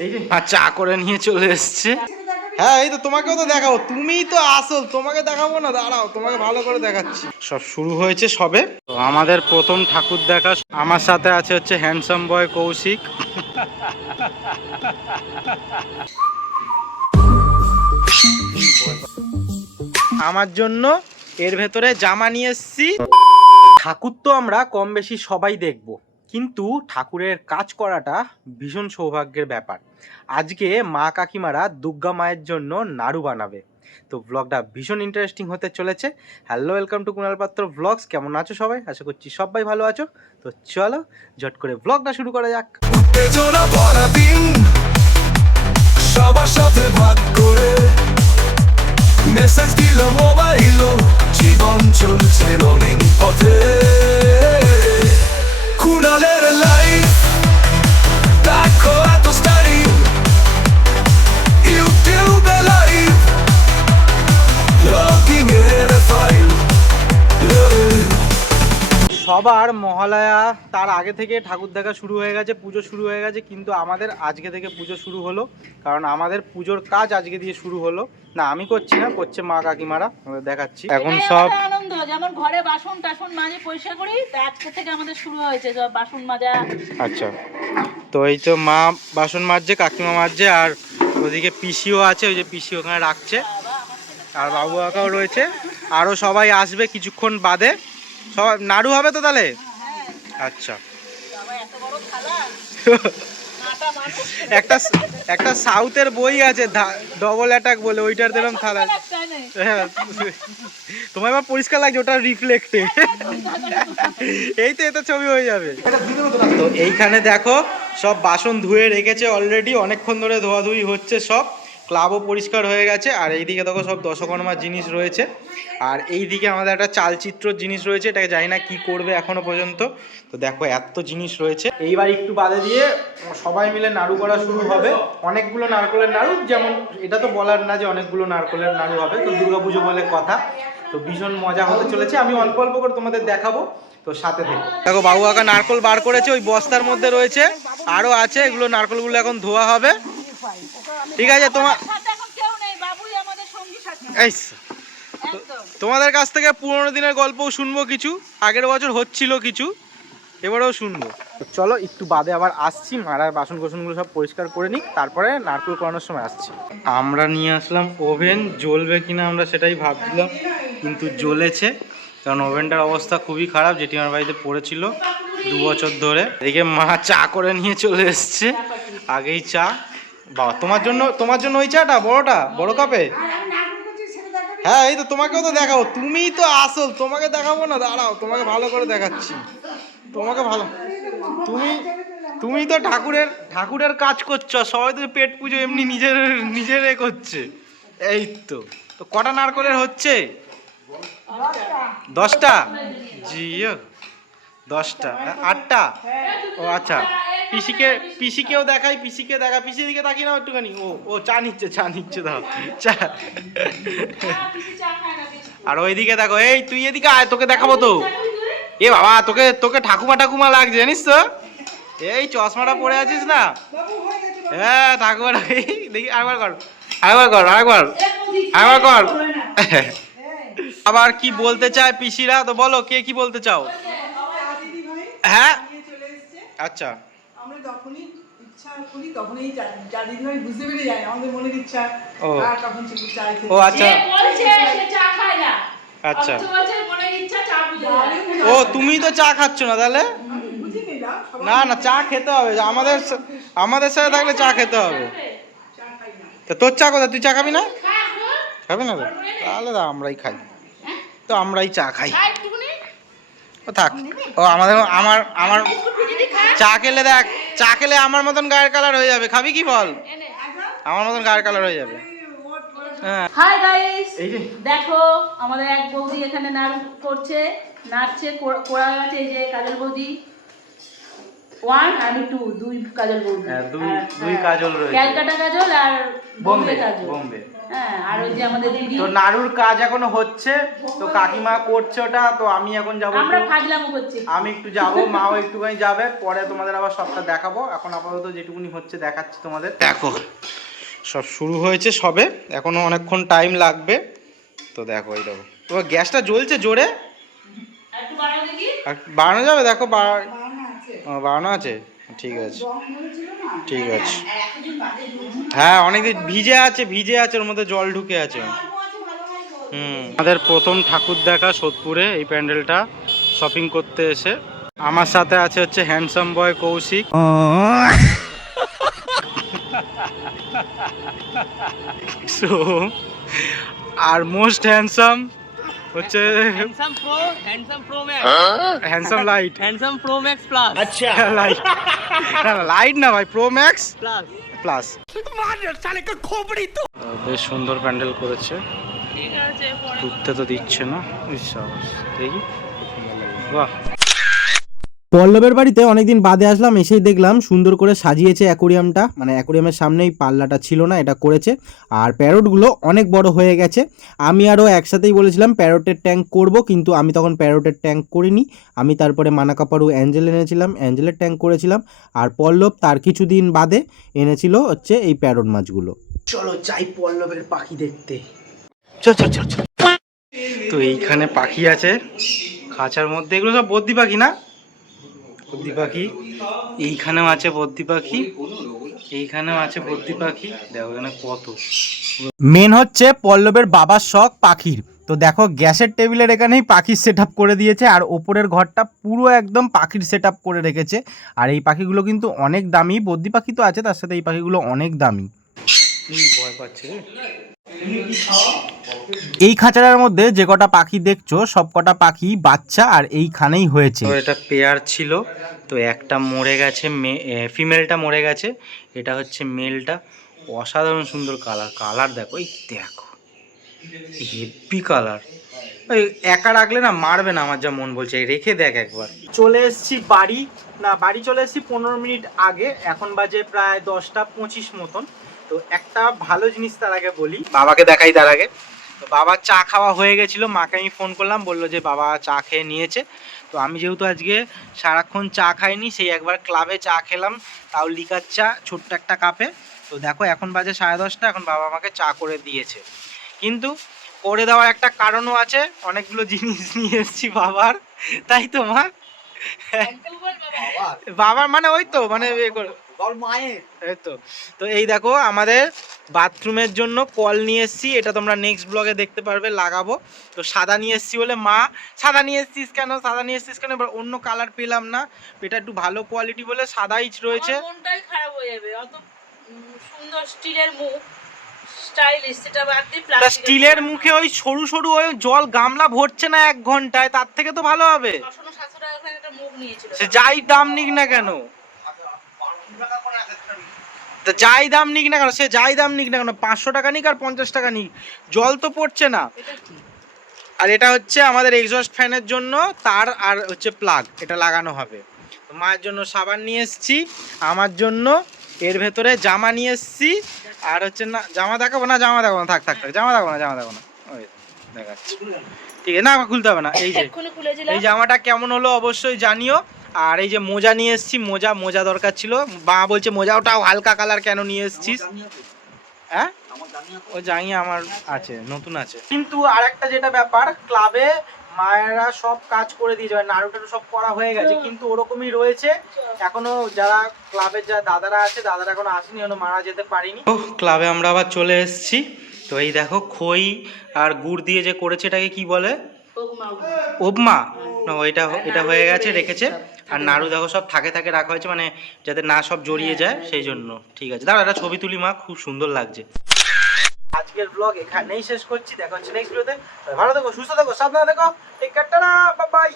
এই যে চা করে নিয়ে চলে এসছে। হ্যাঁ এই তো তোমাকেও তো দেখাবো, তুমিই তো আসল, তোমাকে দেখাবো না, দাঁড়াও তোমাকে ভালো করে দেখাচ্ছি। সব শুরু হয়েছে সবে, তো আমাদের প্রথম ঠাকুর দেখা। আমার সাথে আছে হচ্ছে হ্যান্ডসাম বয় কৌশিক। আমার জন্য এর ভেতরে জামা নিয়ে এসছি। ঠাকুর তো আমরা কম বেশি সবাই দেখব, কিন্তু ঠাকুরের কাজ করাটা ভীষণ সৌভাগ্যের ব্যাপার। আজকে মা কাকিমারা দুর্গা মায়ের জন্য নাড়ু বানাবে, তো ব্লগটা ভীষণ ইন্টারেস্টিং হতে চলেছে। হ্যালো, ওয়েলকাম টু কুণাল পাত্র ব্লগস। কেমন আছো সবাই? আশা করছি সবাই ভালো আছো। তো চলো ঝট করে ব্লগটা শুরু করা যাক। সবার সাথে ভাগ করে মেসেজ দিল মোবাইল, জীবন চলছে রঙিন পথে। কুণালের লাইফ দেখো এত স্টাইল, ইউটিউবে লাইভ লগিং এর ফাইল। সবার মহালয়া তার আগে থেকে ঠাকুর দেখা শুরু হয়ে গেছে, পুজো শুরু হয়ে গেছে, কিন্তু আমাদের আজকে থেকে পুজো শুরু হলো। কারণ আমাদের পুজোর কাজ আজকে দিয়ে শুরু হলো। না আমি করছি না, করছে মা কাকিমারা, আমাদের দেখাচ্ছি। এখন সব আনন্দ, যেমন ঘরে বাসন টাসন মাজে পরিষ্কার করি, আজকে থেকে আমাদের শুরু হয়েছে সব বাসন মাজা। আচ্ছা, তো এই তো মা বাসন মাজছে, কাকিমা মাজছে, আর ওদিকে পিসিও আছে, ওই যে পিসি ওখানে রাখছে, আর বাবু কাকাও রয়েছে। আরও সবাই আসবে কিছুক্ষণ বাদে। সবাই নাড়ু হবে তো তাহলে? আচ্ছা। একটা একটা সাউথের বই আছে ডবল অ্যাটাক বলে, ওইটার দিলাম থালা। হ্যাঁ তোমার এবার পরিষ্কার লাগছে, ওটা রিফ্লেক্টে। এই তো এতে ছবি হয়ে যাবে। তো এইখানে দেখো সব বাসন ধুয়ে রেখেছে অলরেডি, অনেকক্ষণ ধরে ধোয়াধুয়ি হচ্ছে সব। ক্লাবও পরিষ্কার হয়ে গেছে। আর এইদিকে দেখো সব দশকর্মার জিনিস রয়েছে। আর এইদিকে আমাদের একটা চালচিত্রর জিনিস রয়েছে, এটাকে জানি না কি করবে এখনো পর্যন্ত। তো দেখো এত জিনিস রয়েছে। এইবার একটু বাদে দিয়ে সবাই মিলে নাড়ু করা শুরু হবে। অনেকগুলো নারকলের নাড়ু, যেমন এটা তো বলার না যে অনেকগুলো নারকলের নাড়ু হবে, তো দুর্গাপুজো বলে কথা। তো ভীষণ মজা হতে চলেছে, আমি অল্প অল্প করে তোমাদের দেখাবো, তো সাথে থেকে দেখো। বাবু কাকা নারকল বার করেছে, ওই বস্তার মধ্যে রয়েছে, আরো আছে। এগুলো নারকলগুলো এখন ধোয়া হবে, ঠিক আছে? তোমাদের কাছ থেকে পুরোনো দিনের গল্পও শুনবো কিছু, আগের বছর হচ্ছিল কিছু, এবারেও শুনবো। চলো একটু বাদে আবার আসছি, মারা বাসন কোসনগুলো সব পরিষ্কার করে নিক, তারপরে নারকেল করানোর সময় আসছি। আমরা নিয়ে আসলাম ওভেন, জ্বলবে কিনা আমরা সেটাই ভাবছিলাম, কিন্তু জ্বলেছে। কারণ ওভেনটার অবস্থা খুবই খারাপ, যেটি আমার বাড়িতে পড়েছিল 2 বছর ধরে। এদিকে মা চা করে নিয়ে চলে এসছে, আগেই চা। বাবা তোমার জন্য ওই চাটা বড়টা, বড় কাপে। হ্যাঁ এই তো তোমাকেও তো দেখাবো, তুমিই তো আসল, তোমাকে দেখাবো না, দাঁড়াও তোমাকে ভালো করে দেখাচ্ছি। তোমাকে ভালো, তুমি তো ঠাকুরের কাজ করছো, সবাই তো পেট পুজো এমনি নিজের করছে। এই তো তো কটা নারকলের হচ্ছে? 10টা? জিও 10টা, 8টা? ও আচ্ছা। পিসিকেও দেখাই, পিসিকে দেখা, পিসির দিকে তাকিয়ে নাও একটুখানি। ও চা নিচ্ছে দাও চা। আর ওইদিকে দেখো, এই তুই এদিকে আয়, তোকে দেখাবো তো। এ বাবা, তোকে ঠাকুমা লাগছে জানিস তো, এই চশমাটা পরে আছিস না। হ্যাঁ ঠাকুমা, দেখি আরেকবার কর। আবার কি বলতে চায় পিসিরা, তো বলো কে কি বলতে চাও? হ্যাঁ আচ্ছা, আমরা যখনই ইচ্ছা করি তখনই চা দিদি ভাই বুঝতে পেরে যায় আমাদের মনের ইচ্ছা, আর তখন চা খেতে। ও আচ্ছা, বলছে সে চা খায় না। আচ্ছা, বলছে মনের ইচ্ছা চা বুঝে যায়। ও তুমি তো চা খাচ্ছ না তাহলে? না চা খেতে হবে, আমাদের সাথে থাকলে চা খেতে হবে। তা তোর চা কোথায়, তুই চা খাবি না? খাবি না তো, তাহলে আমরাই খাই, তো আমরাই চা খাই। ও থাক, ও আমার চা খেলে আমার মতন গায়ের কালার হয়ে যাবে। খাবি কি বল? আমার মতন গায়ের কালার হয়ে যাবে। হাই গাইস, দেখো আমাদের এক বৌদি এখানে নাড়ু করছে, নাচছে, কোড়া গেছে। এই যে কাজল বৌদি, 1 আমি 2 দুই কাজল বৌদি। হ্যাঁ, দুই কাজল রয়েছে, ক্যালকাটা কাজল আর বোম্বে কাজল। বোম্বে। হ্যাঁ, আর ওই যে আমাদের দিদি। তো নাড়ুর কাজ এখনো হচ্ছে, তো কাকিমা করছে ওটা, তো আমি এখন যাবো, আমরা ফাজলামো করছি। আমি একটু যাবো, মাও একটুখানি যাবে, পরে তোমাদের আবার সবটা দেখাবো। এখন আপাতত যেটুকুনি হচ্ছে দেখাচ্ছি তোমাদের। দেখো সব শুরু হয়েছে সবে, এখনো অনেকক্ষণ টাইম লাগবে। তো দেখো এই দেখো তোমার গ্যাসটা জ্বলছে জোরে, একটু বাড়াও দেখি। আর বাড়ানো যাবে? দেখো বাড়ানো আছে, ঠিক আছে ঠিক আছে। হ্যাঁ অনেকদিন ভিজে আছে, ওর মধ্যে জল ঢুকে আছে। আমাদের প্রথম ঠাকুর দেখা সোদপুরে, এই প্যান্ডেলটা শপিং করতে এসে। আমার সাথে আছে হচ্ছে হ্যান্ডসাম বয় কৌশিক, আর মোস্ট হ্যান্ডসাম হচ্ছে handsome light, handsome pro max plus. আচ্ছা লাইট, না লাইট না ভাই, প্রো ম্যাক্স প্লাস প্লাস। বেশ সুন্দর প্যান্ডেল করেছে, ঠিক আছে, পরে ঢুকতে তো দিচ্ছে না, দেখি বাহ। পল্লবের বাড়িতে অনেকদিন বাদে আসলাম, এসেই দেখলাম সুন্দর করে সাজিয়েছে অ্যাকোরিয়ামটা, মানে অ্যাকোরিয়ামের সামনেই পাল্লাটা ছিল না, এটা করেছে। আর প্যারটগুলো অনেক বড় হয়ে গেছে। আমি আরও একসাথেই বলেছিলাম প্যারটের ট্যাঙ্ক করব, কিন্তু আমি তখন প্যারটের ট্যাঙ্ক করিনি। আমি তারপরে মানাকাপাড়ু অ্যাঞ্জেল এনেছিলাম, অ্যাঞ্জেলের ট্যাঙ্ক করেছিলাম। আর পল্লব তার কিছুদিন বাদে এনেছিল হচ্ছে এই প্যারট মাছগুলো। চলো যাই পল্লবের পাখি দেখতে, চল চল চল চল। তো এইখানে পাখি আছে খাঁচার মধ্যে, এগুলো সব বদ্যি পাখি না? বদ্যি পাখি এইখানেও আছে, বদ্যি পাখি এইখানেও আছে, বদ্যি পাখি দেখো এখানে কত। মেন হচ্ছে পল্লবের বাবার শখ পাখির, তো দেখো গ্যাসের টেবিলের এখানেই পাখির সেট আপ করে দিয়েছে, আর ওপরের ঘরটা পুরো একদম পাখির সেট আপ করে রেখেছে। আর এই পাখিগুলো কিন্তু অনেক দামি, বদ্যি পাখি তো আছে, তার সাথে এই পাখিগুলো অনেক দামি। ভয় পাচ্ছে রে। এই খাঁচাটার মধ্যে যে কটা পাখি দেখছো সব কটা পাখি বাচ্চা, আর এইখানেই হয়েছে। তো এটা পেয়ার ছিল, তো একটা মরে গেছে, ফিমেলটা মরে গেছে, এটা হচ্ছে মেলটা। অসাধারণ সুন্দর কালার দেখো, এই দেখো হেভি কালার। ওই একা রাখলে না মারবে না, আমার যা মন বলছে, রেখে দেখ একবার। চলে এসেছি বাড়ি চলে এসেছি 15 মিনিট আগে, এখন বাজে প্রায় 10:25 মতন। তো একটা ভালো জিনিস তার আগে বলি, বাবাকে দেখাই তার আগে। তো বাবার চা খাওয়া হয়ে গেছিলো, মাকে আমি ফোন করলাম, বললো যে বাবা চা খেয়ে নিয়েছে। তো আমি যেহেতু আজকে সারাক্ষণ চা খাইনি, সেই একবার ক্লাবে চা খেলাম, তাও লিকার চা ছোট্ট একটা কাপে। তো দেখো এখন বাজে 10:30, এখন বাবা আমাকে চা করে দিয়েছে। কিন্তু করে দেওয়ার একটা কারণও আছে, অনেকগুলো জিনিস নিয়ে এসেছি বাবার, তাই তো মা? বাবার মানে ওই তো মানে এই তো এই দেখো আমাদের বাথরুমের জন্য কল নিয়ে এসেছি, এটা তোমরা নেক্সট ব্লগে দেখতে পারবে, লাগাবো। তো সাদা নিয়ে এসেছি বলে মা, সাদা নিয়ে এসেছিস কেন, এবার অন্য কালার পেলাম না, এটা একটু ভালো কোয়ালিটি বলে সাদাই রয়েছে। মনটাই খারাপ হয়ে যাবে, অত সুন্দর স্টিলের মুখ, স্টাইলিশ, সেটা বাদ দিয়ে প্লাস্টিকের। স্টিলের মুখে ওই সরু সরু ওই জল গামলা ভরছে না 1 ঘন্টায়, তার থেকে তো ভালো হবে। 600-700 টাকা করে একটা মুখ নিয়েছিল, সে যাই দাম নিক না কেন, যাই দাম নিক না কেন, সে যাই দাম নিক না কেন, 500 টাকা নিক আর 50 টাকা নিক, জল তো পড়ছে না। আর এটা হচ্ছে আমাদের এক্সস্ট ফ্যানের জন্য তার, আর হচ্ছে প্লাগ, এটা লাগানো হবে। মায়ের জন্য সাবান নিয়ে এসেছি, আমার জন্য এর ভেতরে জামা নিয়ে এসেছি, আর হচ্ছে না জামা দেখাবো না, থাক জামা দেখাবো না, ওই দেখাচ্ছি, ঠিক আছে না, খুলতে হবে না। এই জামাটা কেমন হলো অবশ্যই জানিও। আর এই যে মোজা নিয়ে এসেছি, মোজা দরকার ছিল, মা বলছে মোজাটাও হালকা কালার কেন নিয়ে এসেছিস? হ্যাঁ ও জানি আমার আছে, নতুন আছে। কিন্তু আরেকটা যেটা ব্যাপার, ক্লাবে মায়েরা সব কাজ করে দিয়েছে, নাড়ুটারু সব করা হয়ে গেছে, কিন্তু ওরকমই রয়েছে এখনো। যারা ক্লাবের যা দাদারা আছে, দাদারা এখনো আসেনি, এখনো মারা যেতে পারিনি। তো ক্লাবে আমরা আবার চলে এসেছি। তো এই দেখো খই আর গুড় দিয়ে যে করেছে, এটাকে কি বলে? উপমা না, এটা হয়ে গেছে, রেখেছে। আর নাড়ু দেখো সব থাকে রাখা হয়েছে, মানে যাতে না সব জড়িয়ে যায়, সেই জন্য। ঠিক আছে, দাঁড়া একটা ছবি তুলি মা, খুব সুন্দর লাগছে। আজকের ব্লগ এখানেই শেষ করছি, দেখা হচ্ছে নেক্সট ভিডিওতে। ভালো থেকো, সুস্থ থেকো, সাবধানে থেকো, take care, tata, bye by.